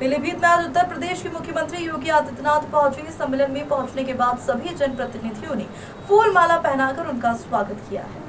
पीलीभीत में आज उत्तर प्रदेश के मुख्यमंत्री योगी आदित्यनाथ पहुंचे। सम्मेलन में पहुंचने के बाद सभी जनप्रतिनिधियों ने फूल माला पहनाकर उनका स्वागत किया है।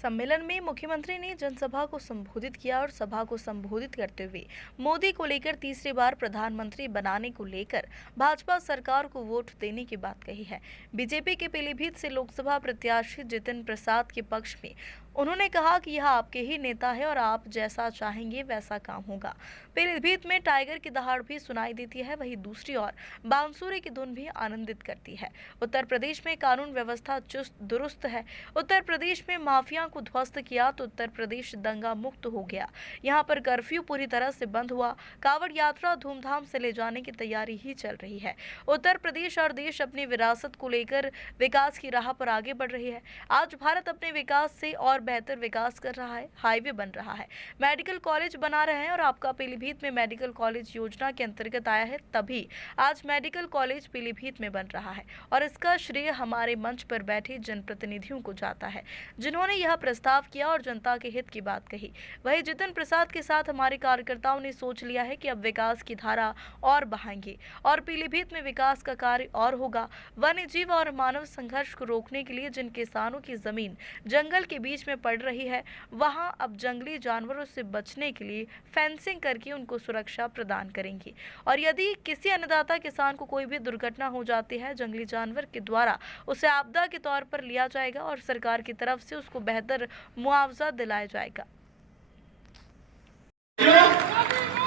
सम्मेलन में मुख्यमंत्री ने जनसभा को संबोधित किया और सभा को संबोधित करते हुए मोदी को लेकर तीसरी बार प्रधानमंत्री बनाने को लेकर भाजपा सरकार को वोट देने की बात कही है। बीजेपी के पीलीभीत से लोकसभा प्रत्याशी जितिन प्रसाद के पक्ष में उन्होंने कहा कि यह आपके ही नेता है और आप जैसा चाहेंगे वैसा काम होगा। पीलीभीत में टाइगर की दहाड़ भी सुनाई देती है, वहीं दूसरी ओर बांसुरी की धुन भी आनंदित करती है। उत्तर प्रदेश में कानून व्यवस्था चुस्त दुरुस्त है। उत्तर प्रदेश में माफिया को ध्वस्त किया तो उत्तर प्रदेश दंगा मुक्त हो गया। यहाँ पर कर्फ्यू पूरी तरह से बंद हुआ। कांवड़ यात्रा धूमधाम से ले जाने की तैयारी ही चल रही है। उत्तर प्रदेश और देश अपनी विरासत को लेकर विकास की राह पर आगे बढ़ रही है। आज भारत अपने विकास से और बेहतर विकास कर रहा है। हाईवे बन रहा है, मेडिकल कॉलेज बना रहे हैं और आपका पीलीभीत में मेडिकल कॉलेज योजना के अंतर्गत आया है, तभी आज मेडिकल कॉलेज पीलीभीत में बन रहा है और इसका श्रेय हमारे मंच पर बैठे जनप्रतिनिधियों को जाता है, जिन्होंने यह प्रस्ताव किया और जनता के हित की बात कही। वहीं जितिन प्रसाद के साथ हमारे कार्यकर्ताओं ने सोच लिया है कि अब विकास की धारा और बढ़ाएंगे और पीलीभीत में विकास का कार्य और होगा। वन्य जीव और मानव संघर्ष को रोकने के लिए जिन किसानों की जमीन जंगल के बीच में पड़ रही है, वहां अब जंगली जानवरों से बचने के लिए फेंसिंग करके उनको सुरक्षा प्रदान करेंगे और यदि किसी अन्नदाता किसान को कोई भी दुर्घटना हो जाती है, जंगली जानवर के द्वारा उसे आपदा के तौर पर लिया जाएगा और सरकार की तरफ से उसको बेहतर मुआवजा दिलाया जाएगा।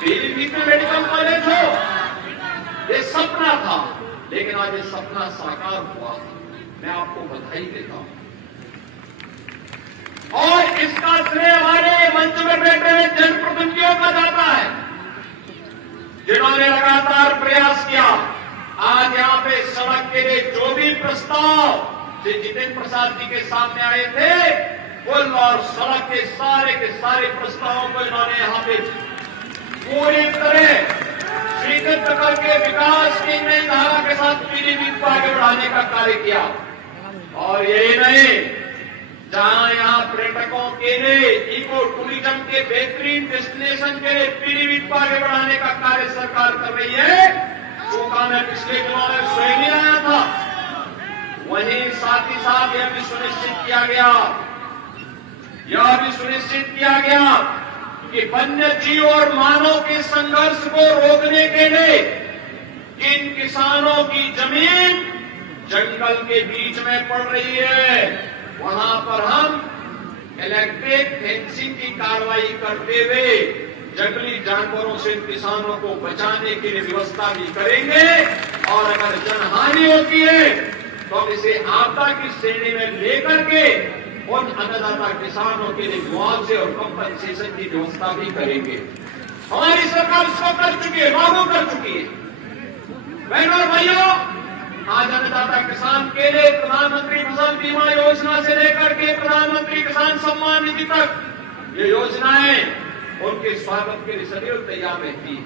पीलीभीत में मेडिकल कॉलेज हो, ये सपना था, लेकिन आज ये सपना साकार हुआ। मैं आपको बधाई देता हूं और इसका श्रेय हमारे मंच में बैठे हुए जनप्रतिनिधियों का जाता है, जिन्होंने लगातार प्रयास किया। आज यहाँ पे सड़क के लिए जो भी प्रस्ताव जितिन प्रसाद जी के सामने आए थे, पुल और सड़क के सारे प्रस्तावों को इन्होंने यहाँ पे पूरी तरह स्वीकृत करके विकास की नई धारा के साथ पीलीभीत को आगे बढ़ाने का कार्य किया। और यही नहीं, जहां यहां पर्यटकों के लिए इको टूरिज्म के बेहतरीन डेस्टिनेशन के लिए पीलीभीत को आगे बढ़ाने का कार्य सरकार कर रही है। चोखा में पिछले दिनों में स्वयं आया था, वहीं साथ ही साथ यह भी सुनिश्चित किया गया कि वन्य जीव और मानव के संघर्ष को रोकने के लिए किन किसानों की जमीन जंगल के बीच में पड़ रही है, वहां पर हम इलेक्ट्रिक फेंसिंग की कार्रवाई करते हुए जंगली जानवरों से किसानों को बचाने के लिए व्यवस्था भी करेंगे और अगर जनहानि होती है तो इसे आपदा की श्रेणी में लेकर के उन अन्नदाता किसानों के लिए मुआवजे और कंपनसेशन की व्यवस्था भी करेंगे। हमारी सरकार इसको कर चुकी है, लागू कर चुकी है। बहनों और भाइयों, आज अन्नदाता किसान के लिए प्रधानमंत्री फसल बीमा योजना से लेकर के प्रधानमंत्री किसान सम्मान निधि तक ये योजनाएं उनके स्वागत के लिए सदैव तैयार रहती है।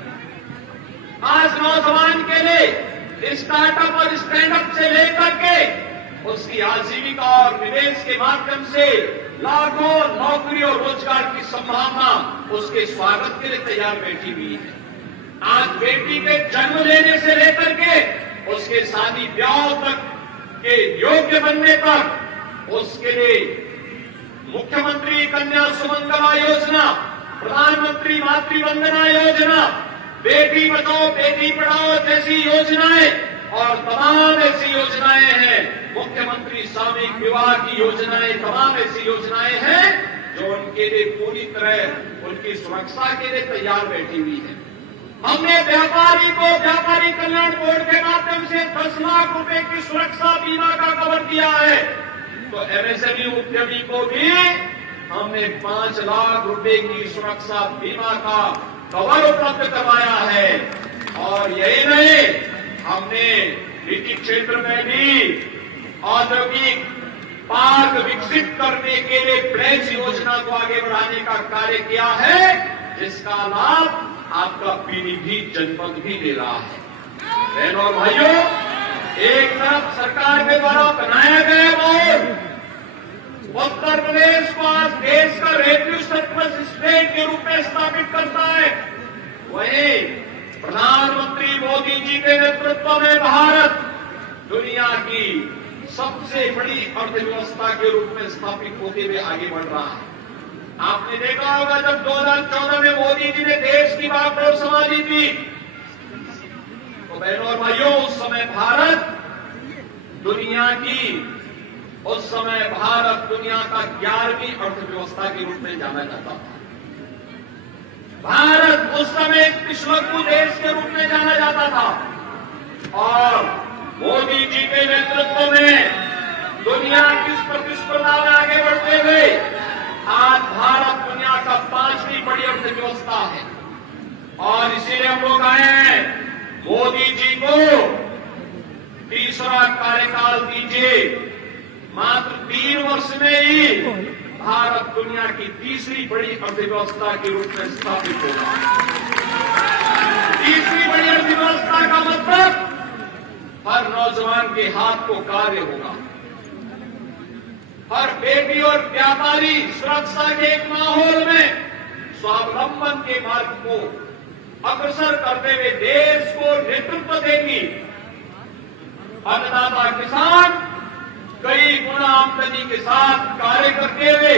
आज नौजवान के लिए स्टार्टअप और स्टैंडअप से लेकर के उसकी आजीविका और निवेश के माध्यम से लाखों नौकरी और रोजगार की संभावना उसके स्वागत के लिए तैयार बैठी हुई है। आज बेटी के जन्म लेने से लेकर के उसके शादी ब्याह तक के योग्य बनने तक उसके लिए मुख्यमंत्री कन्या सुमंगला योजना, प्रधानमंत्री मातृ वंदना योजना, बेटी बचाओ बेटी पढ़ाओ जैसी योजनाएं और तमाम ऐसी योजनाएं हैं, मुख्यमंत्री सामूहिक विवाह की योजनाएं, तमाम ऐसी योजनाएं हैं जो उनके लिए पूरी तरह उनकी सुरक्षा के लिए तैयार बैठी हुई है। हमने व्यापारी कल्याण बोर्ड के माध्यम से 10 लाख रुपए की सुरक्षा बीमा का कवर किया है, तो एमएसएमई उद्यमी को भी हमने 5 लाख रुपए की सुरक्षा बीमा का कवर उपलब्ध करवाया है। और यही नहीं, हमने निजी क्षेत्र में भी औद्योगिक पार्क विकसित करने के लिए प्लेस योजना को आगे बढ़ाने का कार्य किया है, जिसका लाभ आपका पीलीभीत जनपद भी ले रहा है। बहनों और भाइयों, एक तरफ सरकार के द्वारा बनाया गया बोर्ड उत्तर प्रदेश को आज देश का रेवेन्यू सरप्लस स्टेट के रूप में स्थापित करता है, वहीं प्रधानमंत्री मोदी जी के नेतृत्व में भारत दुनिया की सबसे बड़ी अर्थव्यवस्था के रूप में स्थापित होते हुए आगे बढ़ रहा है। आपने देखा होगा जब 2014 में मोदी जी ने देश की बागडोर संभाली थी, तो बहनों और भाइयों, उस समय भारत दुनिया का 11वीं अर्थव्यवस्था के रूप में जाना जाता था। भारत उस समय एक विश्वगुरु देश के रूप में जाना जाता था और मोदी जी के नेतृत्व में दुनिया की इस प्रतिस्पर्धा में आगे बढ़ते हुए आज भारत दुनिया का 5वीं बड़ी अर्थव्यवस्था है। और इसीलिए हम लोग आए हैं, मोदी जी को तीसरा कार्यकाल दीजिए। मात्र 3 वर्ष में ही भारत दुनिया की तीसरी बड़ी अर्थव्यवस्था के रूप में स्थापित होगा। तीसरी बड़ी अर्थव्यवस्था का मतलब हर नौजवान के हाथ को कार्य होगा, हर बेटी और व्यापारी सुरक्षा के एक माहौल में स्वावलंबन के मार्ग को अग्रसर करते हुए देश को नेतृत्व देगी। अन्नदाता किसान कई गुना आमदनी के साथ कार्य करते हुए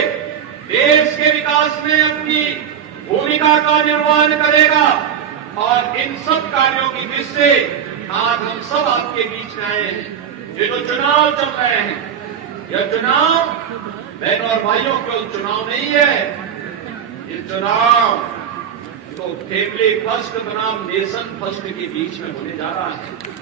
देश के विकास में अपनी भूमिका का निर्वहन करेगा। और इन सब कार्यों की दृष्टि से आज हम सब आपके बीच में आए हैं। ये जो चुनाव चल रहे हैं, यह चुनाव बहनों और भाइयों केवल चुनाव नहीं है, ये चुनाव तो फैमिली फर्स्ट बनाम नेशन फर्स्ट के बीच में होने जा रहा है।